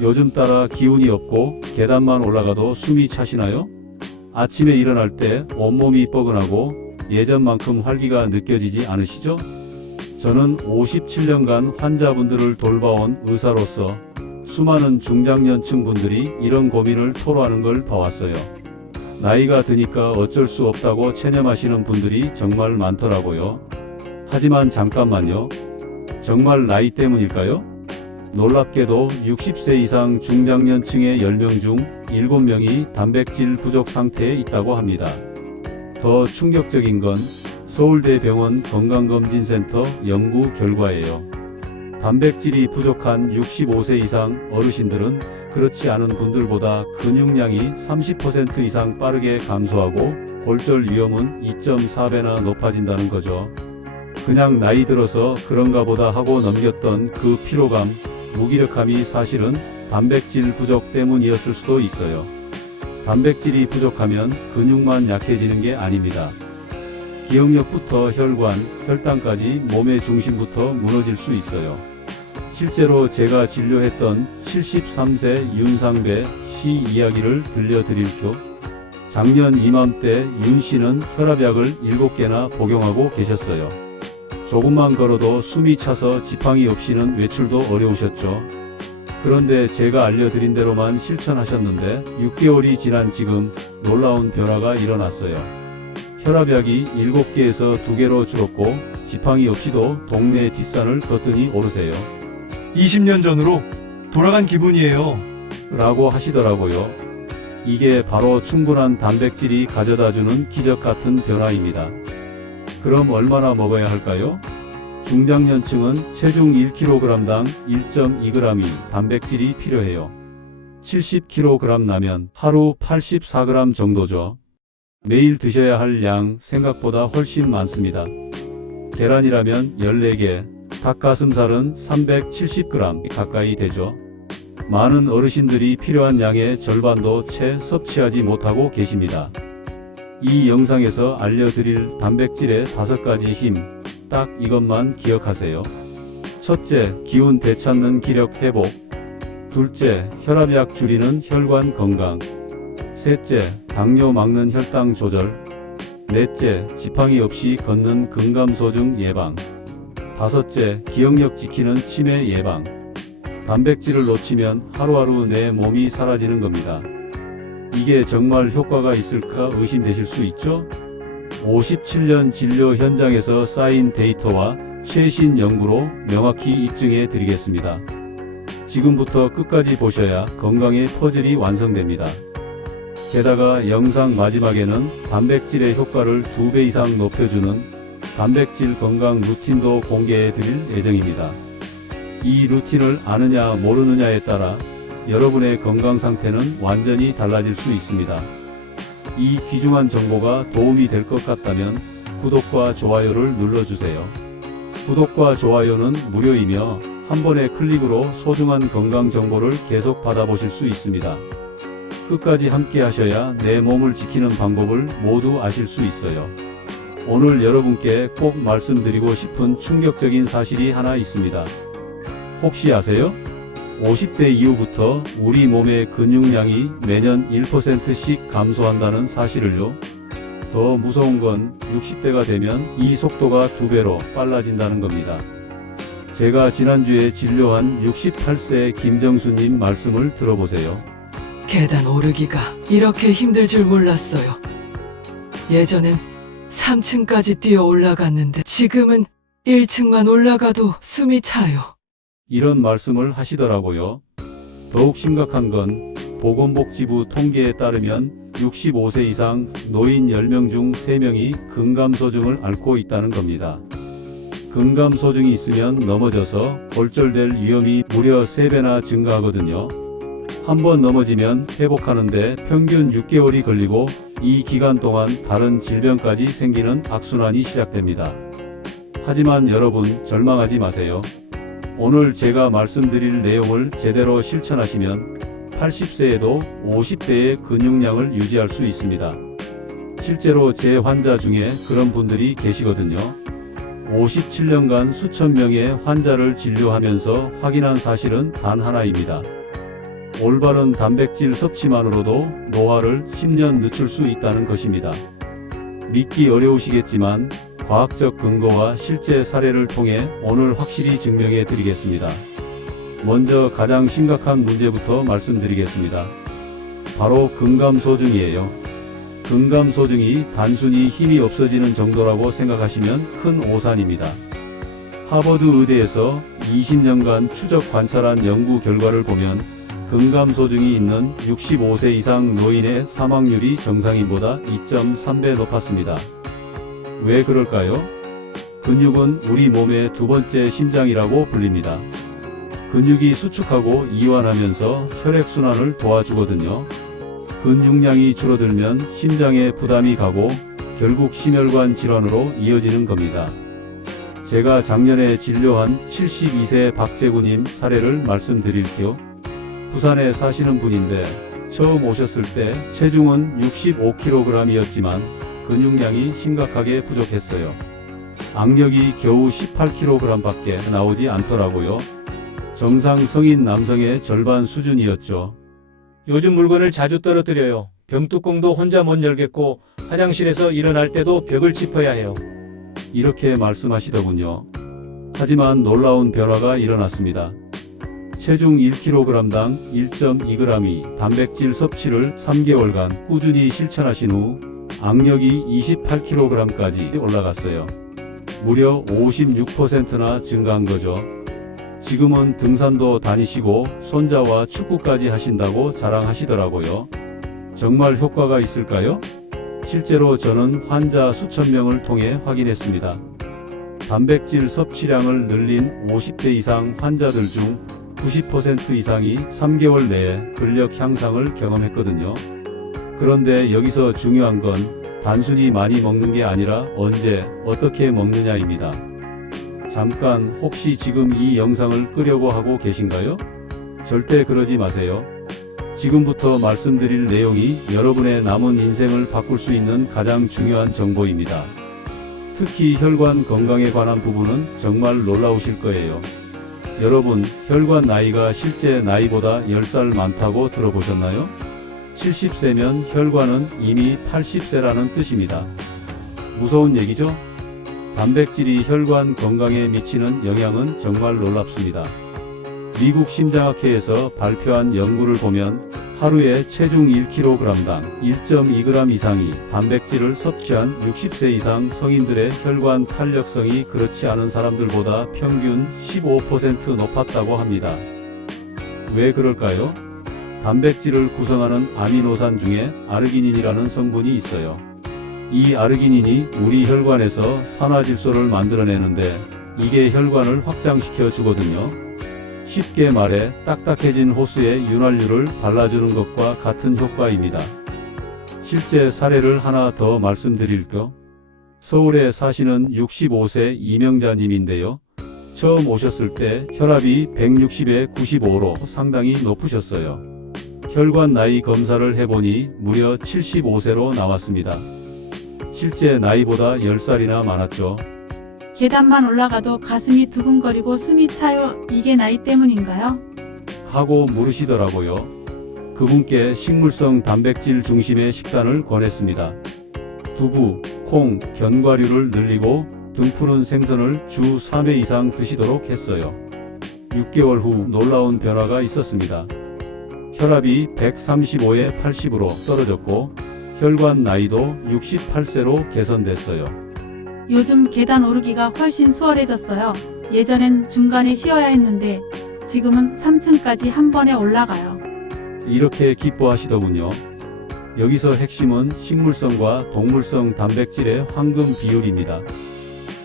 요즘 따라 기운이 없고 계단만 올라가도 숨이 차시나요? 아침에 일어날 때 온몸이 뻐근하고 예전만큼 활기가 느껴지지 않으시죠? 저는 57년간 환자분들을 돌봐온 의사로서 수많은 중장년층 분들이 이런 고민을 토로하는 걸 봐왔어요. 나이가 드니까 어쩔 수 없다고 체념하시는 분들이 정말 많더라고요. 하지만 잠깐만요. 정말 나이 때문일까요? 놀랍게도 60세 이상 중장년층의 10명 중 7명이 단백질 부족 상태에 있다고 합니다. 더 충격적인 건 서울대병원 건강검진센터 연구 결과예요. 단백질이 부족한 65세 이상 어르신들은 그렇지 않은 분들보다 근육량이 30% 이상 빠르게 감소하고 골절 위험은 2.4배나 높아진다는 거죠. 그냥 나이 들어서 그런가 보다 하고 넘겼던 그 피로감, 무기력함이 사실은 단백질 부족 때문이었을 수도 있어요. 단백질이 부족하면 근육만 약해지는 게 아닙니다. 기억력부터 혈관, 혈당까지 몸의 중심부터 무너질 수 있어요. 실제로 제가 진료했던 73세 윤상배 씨 이야기를 들려드릴게요. 작년 이맘때 윤 씨는 혈압약을 7개나 복용하고 계셨어요. 조금만 걸어도 숨이 차서 지팡이 없이는 외출도 어려우셨죠. 그런데 제가 알려드린 대로만 실천하셨는데 6개월이 지난 지금 놀라운 변화가 일어났어요. 혈압약이 7개에서 2개로 줄었고 지팡이 없이도 동네 뒷산을 거뜬히 오르세요. 20년 전으로 돌아간 기분이에요. 라고 하시더라고요. 이게 바로 충분한 단백질이 가져다주는 기적 같은 변화입니다. 그럼 얼마나 먹어야 할까요? 중장년층은 체중 1kg당 1.2g이 단백질이 필요해요. 70kg 나면 하루 84g 정도죠. 매일 드셔야 할 양 생각보다 훨씬 많습니다. 계란이라면 14개, 닭가슴살은 370g 가까이 되죠. 많은 어르신들이 필요한 양의 절반도 채 섭취하지 못하고 계십니다. 이 영상에서 알려드릴 단백질의 5가지 힘, 딱 이것만 기억하세요. 첫째, 기운 되찾는 기력 회복. 둘째, 혈압약 줄이는 혈관 건강. 셋째, 당뇨 막는 혈당 조절. 넷째, 지팡이 없이 걷는 근감소증 예방. 다섯째, 기억력 지키는 치매 예방. 단백질을 놓치면 하루하루 내 몸이 사라지는 겁니다. 이게 정말 효과가 있을까 의심되실 수 있죠? 57년 진료 현장에서 쌓인 데이터와 최신 연구로 명확히 입증해 드리겠습니다. 지금부터 끝까지 보셔야 건강의 퍼즐이 완성됩니다. 게다가 영상 마지막에는 단백질의 효과를 2배 이상 높여주는 단백질 건강 루틴도 공개해 드릴 예정입니다. 이 루틴을 아느냐 모르느냐에 따라 여러분의 건강 상태는 완전히 달라질 수 있습니다. 이 귀중한 정보가 도움이 될 것 같다면 구독과 좋아요를 눌러주세요. 구독과 좋아요는 무료이며 한 번의 클릭으로 소중한 건강 정보를 계속 받아보실 수 있습니다. 끝까지 함께 하셔야 내 몸을 지키는 방법을 모두 아실 수 있어요. 오늘 여러분께 꼭 말씀드리고 싶은 충격적인 사실이 하나 있습니다. 혹시 아세요? 50대 이후부터 우리 몸의 근육량이 매년 1%씩 감소한다는 사실을요. 더 무서운 건 60대가 되면 이 속도가 2배로 빨라진다는 겁니다. 제가 지난주에 진료한 68세 김정수님 말씀을 들어보세요. 계단 오르기가 이렇게 힘들 줄 몰랐어요. 예전엔 3층까지 뛰어 올라갔는데 지금은 1층만 올라가도 숨이 차요. 이런 말씀을 하시더라고요. 더욱 심각한 건 보건복지부 통계에 따르면 65세 이상 노인 10명 중 3명이 근감소증을 앓고 있다는 겁니다. 근감소증이 있으면 넘어져서 골절될 위험이 무려 3배나 증가하거든요. 한번 넘어지면 회복하는데 평균 6개월이 걸리고 이 기간 동안 다른 질병까지 생기는 악순환이 시작됩니다. 하지만 여러분 절망하지 마세요. 오늘 제가 말씀드릴 내용을 제대로 실천하시면 80세에도 50대의 근육량을 유지할 수 있습니다. 실제로 제 환자 중에 그런 분들이 계시거든요. 57년간 수천 명의 환자를 진료하면서 확인한 사실은 단 하나입니다. 올바른 단백질 섭취만으로도 노화를 10년 늦출 수 있다는 것입니다. 믿기 어려우시겠지만 과학적 근거와 실제 사례를 통해 오늘 확실히 증명해 드리겠습니다. 먼저 가장 심각한 문제부터 말씀드리겠습니다. 바로 근감소증이에요. 근감소증이 단순히 힘이 없어지는 정도라고 생각하시면 큰 오산입니다. 하버드 의대에서 20년간 추적 관찰한 연구 결과를 보면 근감소증이 있는 65세 이상 노인의 사망률이 정상인보다 2.3배 높았습니다. 왜 그럴까요? 근육은 우리 몸의 두 번째 심장이라고 불립니다. 근육이 수축하고 이완하면서 혈액순환을 도와주거든요. 근육량이 줄어들면 심장에 부담이 가고 결국 심혈관 질환으로 이어지는 겁니다. 제가 작년에 진료한 72세 박재구님 사례를 말씀드릴게요. 부산에 사시는 분인데 처음 오셨을 때 체중은 65kg이었지만 근육량이 심각하게 부족했어요. 악력이 겨우 18kg밖에 나오지 않더라고요. 정상 성인 남성의 절반 수준이었죠. 요즘 물건을 자주 떨어뜨려요. 병뚜껑도 혼자 못 열겠고 화장실에서 일어날 때도 벽을 짚어야 해요. 이렇게 말씀하시더군요. 하지만 놀라운 변화가 일어났습니다. 체중 1kg당 1.2g이 단백질 섭취를 3개월간 꾸준히 실천하신 후 악력이 28kg까지 올라갔어요. 무려 56%나 증가한 거죠. 지금은 등산도 다니시고 손자와 축구까지 하신다고 자랑하시더라고요. 정말 효과가 있을까요? 실제로 저는 환자 수천 명을 통해 확인했습니다. 단백질 섭취량을 늘린 50대 이상 환자들 중 90% 이상이 3개월 내에 근력 향상을 경험했거든요. 그런데 여기서 중요한 건 단순히 많이 먹는 게 아니라 언제, 어떻게 먹느냐입니다. 잠깐 혹시 지금 이 영상을 끄려고 하고 계신가요? 절대 그러지 마세요. 지금부터 말씀드릴 내용이 여러분의 남은 인생을 바꿀 수 있는 가장 중요한 정보입니다. 특히 혈관 건강에 관한 부분은 정말 놀라우실 거예요. 여러분, 혈관 나이가 실제 나이보다 10살 많다고 들어보셨나요? 70세면 혈관은 이미 80세라는 뜻입니다. 무서운 얘기죠? 단백질이 혈관 건강에 미치는 영향은 정말 놀랍습니다. 미국 심장학회에서 발표한 연구를 보면 하루에 체중 1kg당 1.2g 이상이 단백질을 섭취한 60세 이상 성인들의 혈관 탄력성이 그렇지 않은 사람들보다 평균 15% 높았다고 합니다. 왜 그럴까요? 단백질을 구성하는 아미노산 중에 아르기닌이라는 성분이 있어요. 이 아르기닌이 우리 혈관에서 산화질소를 만들어내는데 이게 혈관을 확장시켜 주거든요. 쉽게 말해 딱딱해진 호스에 윤활유를 발라주는 것과 같은 효과입니다. 실제 사례를 하나 더 말씀드릴게요. 서울에 사시는 65세 이명자님인데요. 처음 오셨을 때 혈압이 160에 95로 상당히 높으셨어요. 혈관 나이 검사를 해보니 무려 75세로 나왔습니다. 실제 나이보다 10살이나 많았죠. 계단만 올라가도 가슴이 두근거리고 숨이 차요. 이게 나이 때문인가요? 하고 물으시더라고요. 그분께 식물성 단백질 중심의 식단을 권했습니다. 두부, 콩, 견과류를 늘리고 등푸른 생선을 주 3회 이상 드시도록 했어요. 6개월 후 놀라운 변화가 있었습니다. 혈압이 135에 80으로 떨어졌고 혈관 나이도 68세로 개선됐어요. 요즘 계단 오르기가 훨씬 수월해졌어요. 예전엔 중간에 쉬어야 했는데 지금은 3층까지 한 번에 올라가요. 이렇게 기뻐하시더군요. 여기서 핵심은 식물성과 동물성 단백질의 황금 비율입니다.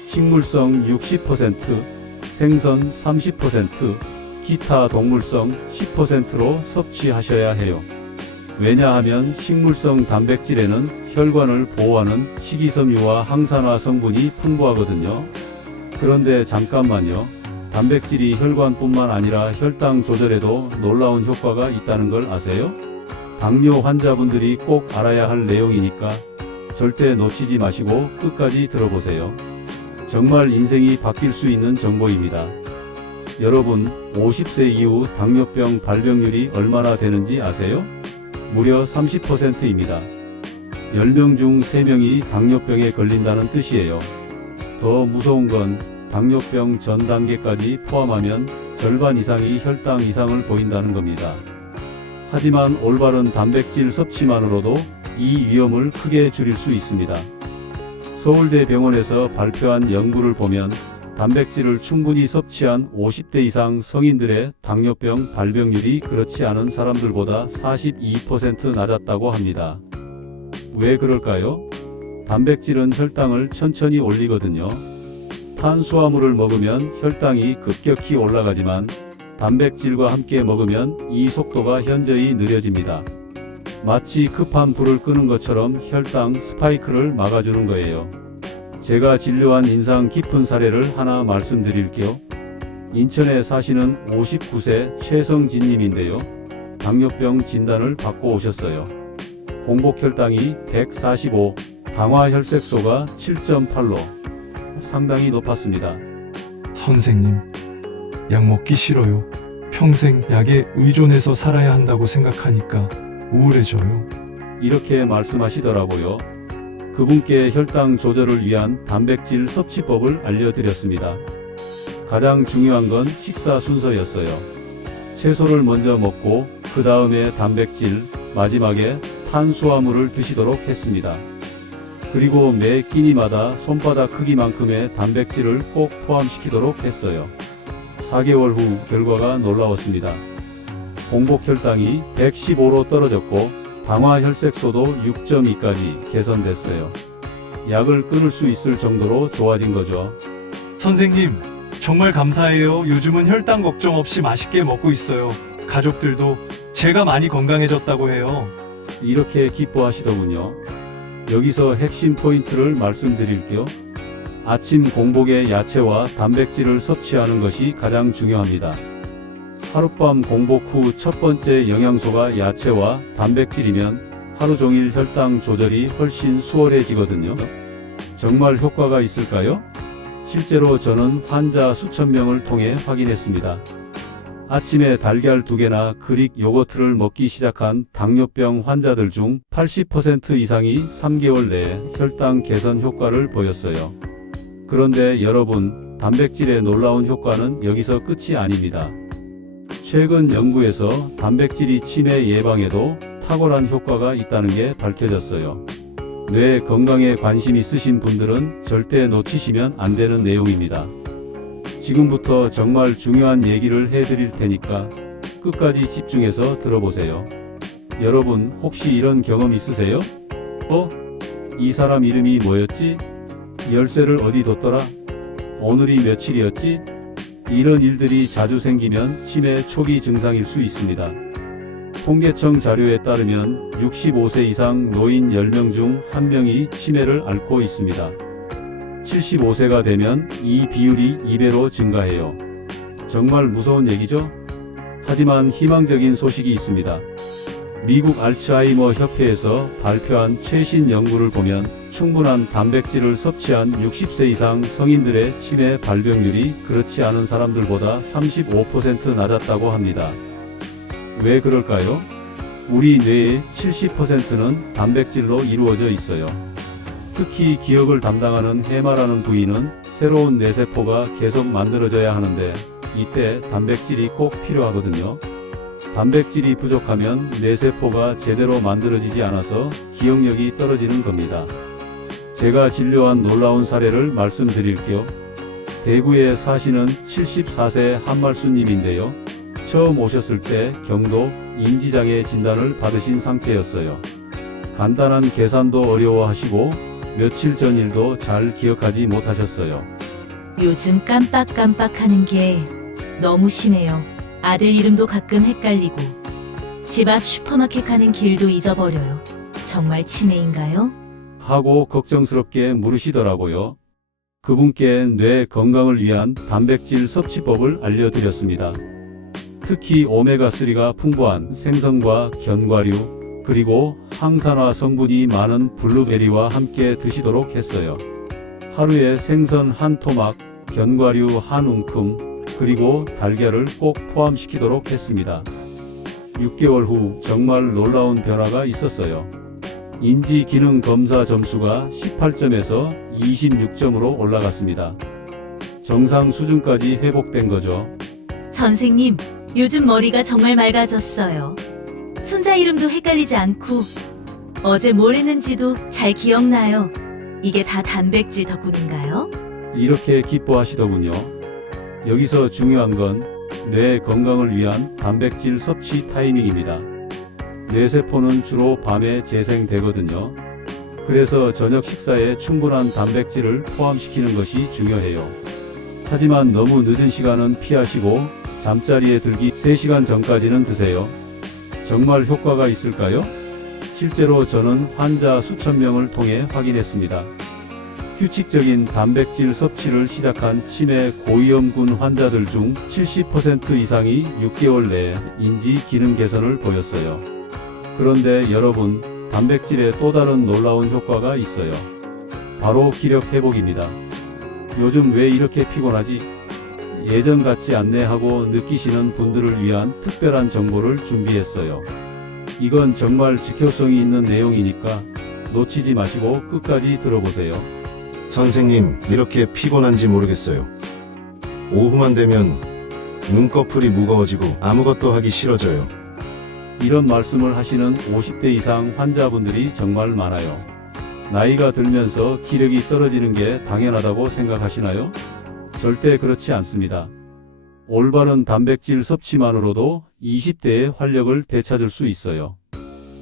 식물성 60%, 생선 30%, 기타 동물성 10%로 섭취하셔야 해요. 왜냐하면 식물성 단백질에는 혈관을 보호하는 식이섬유와 항산화 성분이 풍부하거든요. 그런데 잠깐만요. 단백질이 혈관뿐만 아니라 혈당 조절에도 놀라운 효과가 있다는 걸 아세요? 당뇨 환자분들이 꼭 알아야 할 내용이니까 절대 놓치지 마시고 끝까지 들어보세요. 정말 인생이 바뀔 수 있는 정보입니다. 여러분, 50세 이후 당뇨병 발병률이 얼마나 되는지 아세요? 무려 30%입니다. 10명 중 3명이 당뇨병에 걸린다는 뜻이에요. 더 무서운 건 당뇨병 전 단계까지 포함하면 절반 이상이 혈당 이상을 보인다는 겁니다. 하지만 올바른 단백질 섭취만으로도 이 위험을 크게 줄일 수 있습니다. 서울대병원에서 발표한 연구를 보면 단백질을 충분히 섭취한 50대 이상 성인들의 당뇨병 발병률이 그렇지 않은 사람들보다 42% 낮았다고 합니다. 왜 그럴까요? 단백질은 혈당을 천천히 올리거든요. 탄수화물을 먹으면 혈당이 급격히 올라가지만 단백질과 함께 먹으면 이 속도가 현저히 느려집니다. 마치 급한 불을 끄는 것처럼 혈당 스파이크를 막아주는 거예요. 제가 진료한 인상 깊은 사례를 하나 말씀드릴게요. 인천에 사시는 59세 최성진님인데요. 당뇨병 진단을 받고 오셨어요. 공복 혈당이 145, 당화 혈색소가 7.8로 상당히 높았습니다. 선생님, 약 먹기 싫어요. 평생 약에 의존해서 살아야 한다고 생각하니까 우울해져요. 이렇게 말씀하시더라고요. 그분께 혈당 조절을 위한 단백질 섭취법을 알려드렸습니다. 가장 중요한 건 식사 순서였어요. 채소를 먼저 먹고 그 다음에 단백질, 마지막에 탄수화물을 드시도록 했습니다. 그리고 매 끼니마다 손바닥 크기만큼의 단백질을 꼭 포함시키도록 했어요. 4개월 후 결과가 놀라웠습니다. 공복 혈당이 115로 떨어졌고 당화 혈색소도 6.2까지 개선됐어요. 약을 끊을 수 있을 정도로 좋아진 거죠. 선생님, 정말 감사해요. 요즘은 혈당 걱정 없이 맛있게 먹고 있어요. 가족들도 제가 많이 건강해졌다고 해요. 이렇게 기뻐하시더군요. 여기서 핵심 포인트를 말씀드릴게요. 아침 공복에 야채와 단백질을 섭취하는 것이 가장 중요합니다. 하룻밤 공복 후 첫 번째 영양소가 야채와 단백질이면 하루 종일 혈당 조절이 훨씬 수월해지거든요. 정말 효과가 있을까요? 실제로 저는 환자 수천 명을 통해 확인했습니다. 아침에 달걀 2개나 그릭 요거트를 먹기 시작한 당뇨병 환자들 중 80% 이상이 3개월 내에 혈당 개선 효과를 보였어요. 그런데 여러분, 단백질의 놀라운 효과는 여기서 끝이 아닙니다. 최근 연구에서 단백질이 치매 예방에도 탁월한 효과가 있다는 게 밝혀졌어요. 뇌 건강에 관심 있으신 분들은 절대 놓치시면 안 되는 내용입니다. 지금부터 정말 중요한 얘기를 해드릴 테니까 끝까지 집중해서 들어보세요. 여러분, 혹시 이런 경험 있으세요? 이 사람 이름이 뭐였지? 열쇠를 어디 뒀더라? 오늘이 며칠이었지? 이런 일들이 자주 생기면 치매 초기 증상일 수 있습니다. 통계청 자료에 따르면 65세 이상 노인 10명 중 1명이 치매를 앓고 있습니다. 75세가 되면 이 비율이 2배로 증가해요. 정말 무서운 얘기죠? 하지만 희망적인 소식이 있습니다. 미국 알츠하이머 협회에서 발표한 최신 연구를 보면 충분한 단백질을 섭취한 60세 이상 성인들의 치매 발병률이 그렇지 않은 사람들보다 35% 낮았다고 합니다. 왜 그럴까요? 우리 뇌의 70%는 단백질로 이루어져 있어요. 특히 기억을 담당하는 해마라는 부위는 새로운 뇌세포가 계속 만들어져야 하는데 이때 단백질이 꼭 필요하거든요. 단백질이 부족하면 뇌세포가 제대로 만들어지지 않아서 기억력이 떨어지는 겁니다. 제가 진료한 놀라운 사례를 말씀드릴게요. 대구에 사시는 74세 한말수님인데요. 처음 오셨을 때 경도 인지장애 진단을 받으신 상태였어요. 간단한 계산도 어려워하시고 며칠 전 일도 잘 기억하지 못하셨어요. 요즘 깜빡깜빡하는 게 너무 심해요. 아들 이름도 가끔 헷갈리고 집 앞 슈퍼마켓 가는 길도 잊어버려요. 정말 치매인가요? 하고 걱정스럽게 물으시더라고요. 그분께 뇌 건강을 위한 단백질 섭취법을 알려드렸습니다. 특히 오메가3가 풍부한 생선과 견과류, 그리고 항산화 성분이 많은 블루베리와 함께 드시도록 했어요. 하루에 생선 한 토막, 견과류 한 움큼, 그리고 달걀을 꼭 포함시키도록 했습니다. 6개월 후 정말 놀라운 변화가 있었어요. 인지 기능 검사 점수가 18점에서 26점으로 올라갔습니다. 정상 수준까지 회복된 거죠. 선생님, 요즘 머리가 정말 맑아졌어요. 손자 이름도 헷갈리지 않고 어제 뭘 했는지도 잘 기억나요. 이게 다 단백질 덕분인가요? 이렇게 기뻐하시더군요. 여기서 중요한 건 뇌 건강을 위한 단백질 섭취 타이밍입니다. 뇌세포는 주로 밤에 재생되거든요. 그래서 저녁 식사에 충분한 단백질을 포함시키는 것이 중요해요. 하지만 너무 늦은 시간은 피하시고 잠자리에 들기 3시간 전까지는 드세요. 정말 효과가 있을까요? 실제로 저는 환자 수천 명을 통해 확인했습니다. 규칙적인 단백질 섭취를 시작한 치매 고위험군 환자들 중 70% 이상이 6개월 내에 인지 기능 개선을 보였어요. 그런데 여러분, 단백질에 또 다른 놀라운 효과가 있어요. 바로 기력 회복입니다. 요즘 왜 이렇게 피곤하지? 예전 같지 않네 하고 느끼시는 분들을 위한 특별한 정보를 준비했어요. 이건 정말 직효성이 있는 내용이니까 놓치지 마시고 끝까지 들어보세요. 선생님, 이렇게 피곤한지 모르겠어요. 오후만 되면 눈꺼풀이 무거워지고 아무것도 하기 싫어져요. 이런 말씀을 하시는 50대 이상 환자분들이 정말 많아요. 나이가 들면서 기력이 떨어지는 게 당연하다고 생각하시나요? 절대 그렇지 않습니다. 올바른 단백질 섭취만으로도 20대의 활력을 되찾을 수 있어요.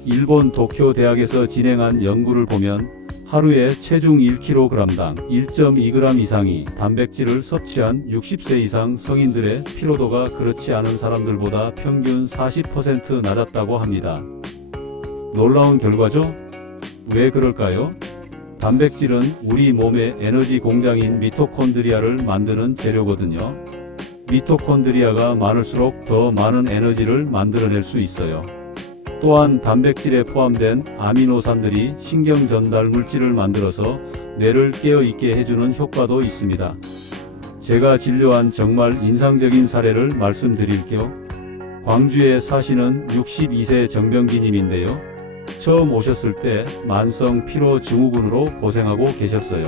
일본 도쿄 대학에서 진행한 연구를 보면 하루에 체중 1kg당 1.2g 이상이 단백질을 섭취한 60세 이상 성인들의 피로도가 그렇지 않은 사람들보다 평균 40% 낮았다고 합니다. 놀라운 결과죠? 왜 그럴까요? 단백질은 우리 몸의 에너지 공장인 미토콘드리아를 만드는 재료거든요. 미토콘드리아가 많을수록 더 많은 에너지를 만들어낼 수 있어요. 또한 단백질에 포함된 아미노산들이 신경 전달 물질을 만들어서 뇌를 깨어있게 해주는 효과도 있습니다. 제가 진료한 정말 인상적인 사례를 말씀드릴게요. 광주에 사시는 62세 정병기님인데요. 처음 오셨을 때 만성 피로 증후군으로 고생하고 계셨어요.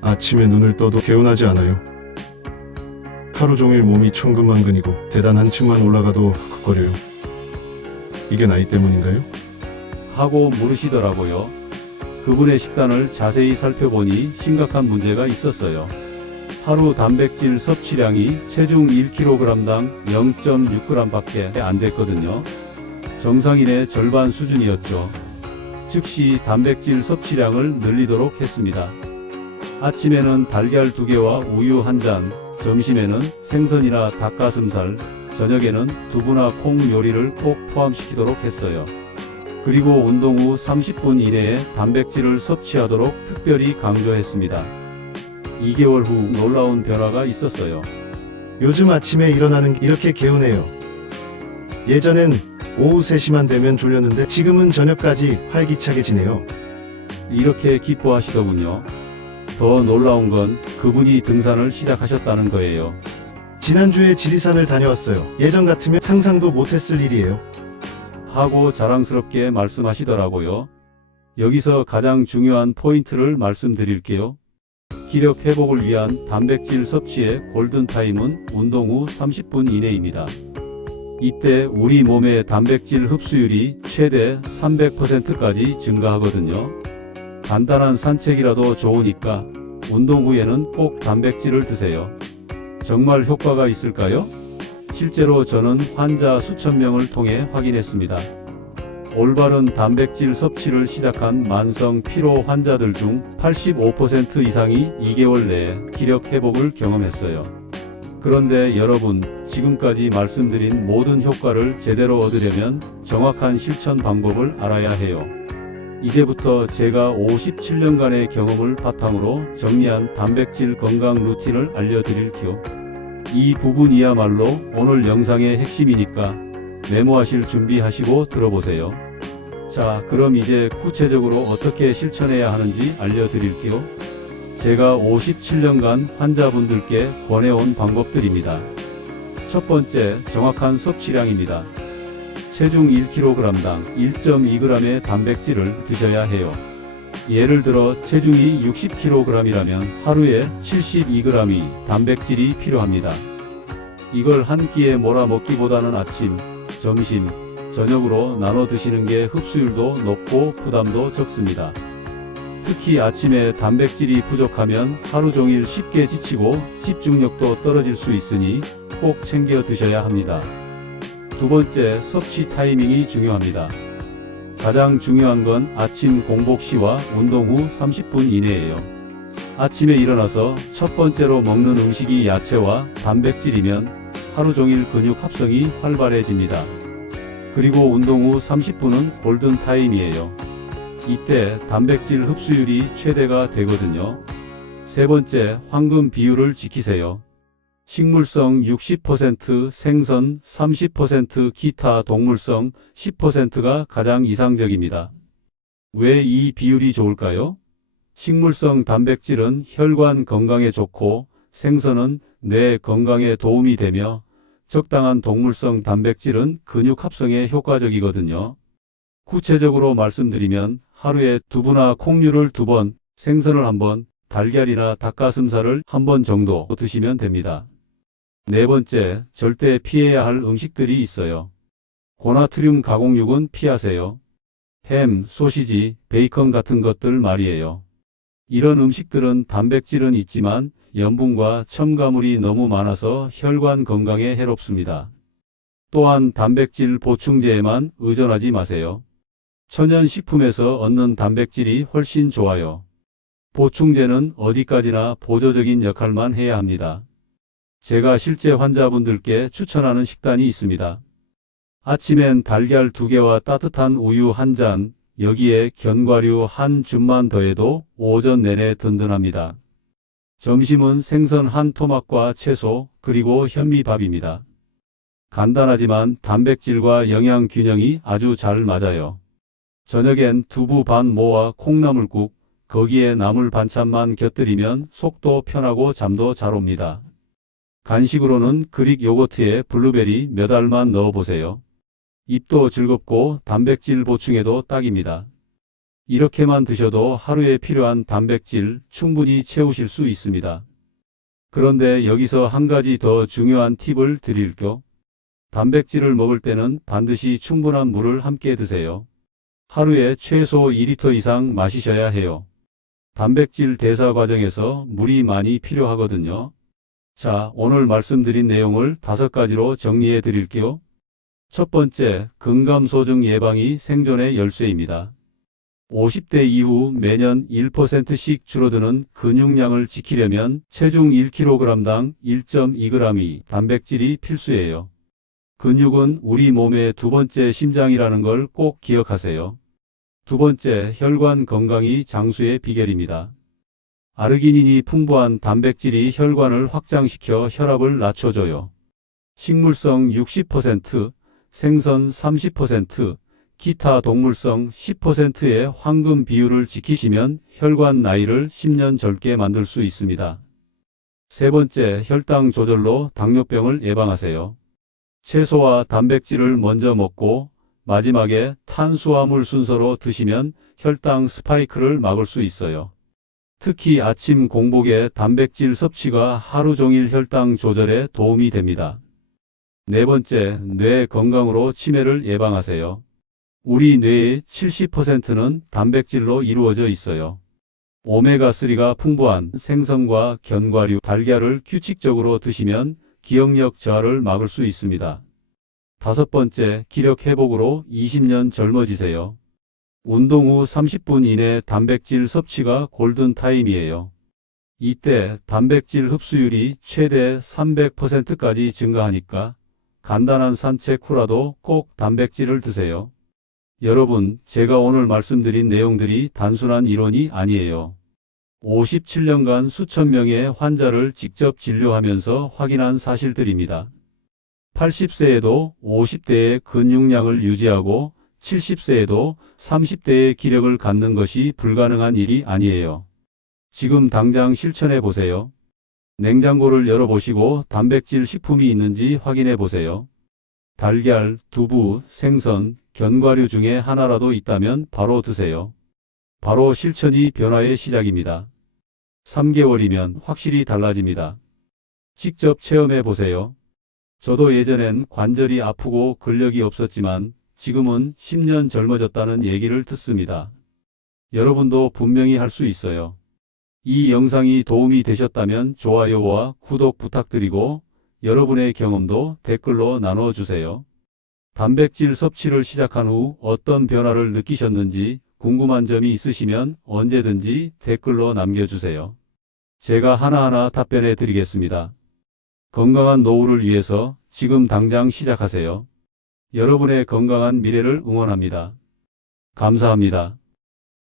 아침에 눈을 떠도 개운하지 않아요. 하루 종일 몸이 천근만근이고 계단 한 층만 올라가도 헉헉거려요. 이게 나이 때문인가요? 하고 물으시더라고요. 그분의 식단을 자세히 살펴보니 심각한 문제가 있었어요. 하루 단백질 섭취량이 체중 1kg당 0.6g 밖에 안 됐거든요. 정상인의 절반 수준이었죠. 즉시 단백질 섭취량을 늘리도록 했습니다. 아침에는 달걀 2개와 우유 1잔, 점심에는 생선이나 닭가슴살, 저녁에는 두부나 콩 요리를 꼭 포함시키도록 했어요. 그리고 운동 후 30분 이내에 단백질을 섭취하도록 특별히 강조했습니다. 2개월 후 놀라운 변화가 있었어요. 요즘 아침에 일어나는 게 이렇게 개운해요. 예전엔 오후 3시만 되면 졸렸는데 지금은 저녁까지 활기차게 지내요. 이렇게 기뻐하시더군요. 더 놀라운 건 그분이 등산을 시작하셨다는 거예요. 지난주에 지리산을 다녀왔어요. 예전 같으면 상상도 못했을 일이에요. 하고 자랑스럽게 말씀하시더라고요. 여기서 가장 중요한 포인트를 말씀드릴게요. 기력 회복을 위한 단백질 섭취의 골든타임은 운동 후 30분 이내입니다. 이때 우리 몸의 단백질 흡수율이 최대 300%까지 증가하거든요. 간단한 산책이라도 좋으니까 운동 후에는 꼭 단백질을 드세요. 정말 효과가 있을까요? 실제로 저는 환자 수천 명을 통해 확인했습니다. 올바른 단백질 섭취를 시작한 만성 피로 환자들 중 85% 이상이 2개월 내에 기력 회복을 경험했어요. 그런데 여러분, 지금까지 말씀드린 모든 효과를 제대로 얻으려면 정확한 실천 방법을 알아야 해요. 이제부터 제가 57년간의 경험을 바탕으로 정리한 단백질 건강 루틴을 알려드릴게요. 이 부분이야말로 오늘 영상의 핵심이니까 메모하실 준비하시고 들어보세요. 자, 그럼 이제 구체적으로 어떻게 실천해야 하는지 알려드릴게요. 제가 57년간 환자분들께 권해온 방법들입니다. 첫 번째, 정확한 섭취량입니다. 체중 1kg당 1.2g의 단백질을 드셔야 해요. 예를 들어 체중이 60kg이라면 하루에 72g의 단백질이 필요합니다. 이걸 한 끼에 몰아 먹기보다는 아침, 점심, 저녁으로 나눠 드시는 게 흡수율도 높고 부담도 적습니다. 특히 아침에 단백질이 부족하면 하루 종일 쉽게 지치고 집중력도 떨어질 수 있으니 꼭 챙겨 드셔야 합니다. 두 번째, 섭취 타이밍이 중요합니다. 가장 중요한 건 아침 공복 시와 운동 후 30분 이내예요. 아침에 일어나서 첫 번째로 먹는 음식이 야채와 단백질이면 하루 종일 근육 합성이 활발해집니다. 그리고 운동 후 30분은 골든 타임이에요. 이때 단백질 흡수율이 최대가 되거든요. 세 번째, 황금 비율을 지키세요. 식물성 60%, 생선 30%, 기타 동물성 10%가 가장 이상적입니다. 왜 이 비율이 좋을까요? 식물성 단백질은 혈관 건강에 좋고 생선은 뇌 건강에 도움이 되며 적당한 동물성 단백질은 근육 합성에 효과적이거든요. 구체적으로 말씀드리면 하루에 두부나 콩류를 2번, 생선을 1번, 달걀이나 닭가슴살을 1번 정도 드시면 됩니다. 네 번째, 절대 피해야 할 음식들이 있어요. 고나트륨 가공육은 피하세요. 햄, 소시지, 베이컨 같은 것들 말이에요. 이런 음식들은 단백질은 있지만 염분과 첨가물이 너무 많아서 혈관 건강에 해롭습니다. 또한 단백질 보충제에만 의존하지 마세요. 천연식품에서 얻는 단백질이 훨씬 좋아요. 보충제는 어디까지나 보조적인 역할만 해야 합니다. 제가 실제 환자분들께 추천하는 식단이 있습니다. 아침엔 달걀 2개와 따뜻한 우유 1잔, 여기에 견과류 한 줌만 더해도 오전 내내 든든합니다. 점심은 생선 1토막과 채소, 그리고 현미밥입니다. 간단하지만 단백질과 영양 균형이 아주 잘 맞아요. 저녁엔 두부 반 모와 콩나물국, 거기에 나물 반찬만 곁들이면 속도 편하고 잠도 잘 옵니다. 간식으로는 그릭 요거트에 블루베리 몇 알만 넣어보세요. 입도 즐겁고 단백질 보충에도 딱입니다. 이렇게만 드셔도 하루에 필요한 단백질 충분히 채우실 수 있습니다. 그런데 여기서 한 가지 더 중요한 팁을 드릴게요. 단백질을 먹을 때는 반드시 충분한 물을 함께 드세요. 하루에 최소 2리터 이상 마시셔야 해요. 단백질 대사 과정에서 물이 많이 필요하거든요. 자, 오늘 말씀드린 내용을 5가지로 정리해 드릴게요. 첫 번째, 근감소증 예방이 생존의 열쇠입니다. 50대 이후 매년 1%씩 줄어드는 근육량을 지키려면 체중 1kg당 1.2g의 단백질이 필수예요. 근육은 우리 몸의 두 번째 심장이라는 걸 꼭 기억하세요. 두 번째, 혈관 건강이 장수의 비결입니다. 아르기닌이 풍부한 단백질이 혈관을 확장시켜 혈압을 낮춰줘요. 식물성 60%, 생선 30%, 기타 동물성 10%의 황금 비율을 지키시면 혈관 나이를 10년 젊게 만들 수 있습니다. 세 번째, 혈당 조절로 당뇨병을 예방하세요. 채소와 단백질을 먼저 먹고 마지막에 탄수화물 순서로 드시면 혈당 스파이크를 막을 수 있어요. 특히 아침 공복의 단백질 섭취가 하루 종일 혈당 조절에 도움이 됩니다. 네 번째, 뇌 건강으로 치매를 예방하세요. 우리 뇌의 70%는 단백질로 이루어져 있어요. 오메가3가 풍부한 생선과 견과류, 달걀을 규칙적으로 드시면 기억력 저하를 막을 수 있습니다. 다섯 번째, 기력 회복으로 20년 젊어지세요. 운동 후 30분 이내 단백질 섭취가 골든타임이에요. 이때 단백질 흡수율이 최대 300%까지 증가하니까 간단한 산책 후라도 꼭 단백질을 드세요. 여러분, 제가 오늘 말씀드린 내용들이 단순한 이론이 아니에요. 57년간 수천 명의 환자를 직접 진료하면서 확인한 사실들입니다. 80세에도 50대의 근육량을 유지하고 70세에도 30대의 기력을 갖는 것이 불가능한 일이 아니에요. 지금 당장 실천해 보세요. 냉장고를 열어보시고 단백질 식품이 있는지 확인해 보세요. 달걀, 두부, 생선, 견과류 중에 하나라도 있다면 바로 드세요. 바로 실천이 변화의 시작입니다. 3개월이면 확실히 달라집니다. 직접 체험해 보세요. 저도 예전엔 관절이 아프고 근력이 없었지만 지금은 10년 젊어졌다는 얘기를 듣습니다. 여러분도 분명히 할 수 있어요. 이 영상이 도움이 되셨다면 좋아요와 구독 부탁드리고 여러분의 경험도 댓글로 나눠주세요. 단백질 섭취를 시작한 후 어떤 변화를 느끼셨는지 궁금한 점이 있으시면 언제든지 댓글로 남겨주세요. 제가 하나하나 답변해 드리겠습니다. 건강한 노후를 위해서 지금 당장 시작하세요. 여러분의 건강한 미래를 응원합니다. 감사합니다.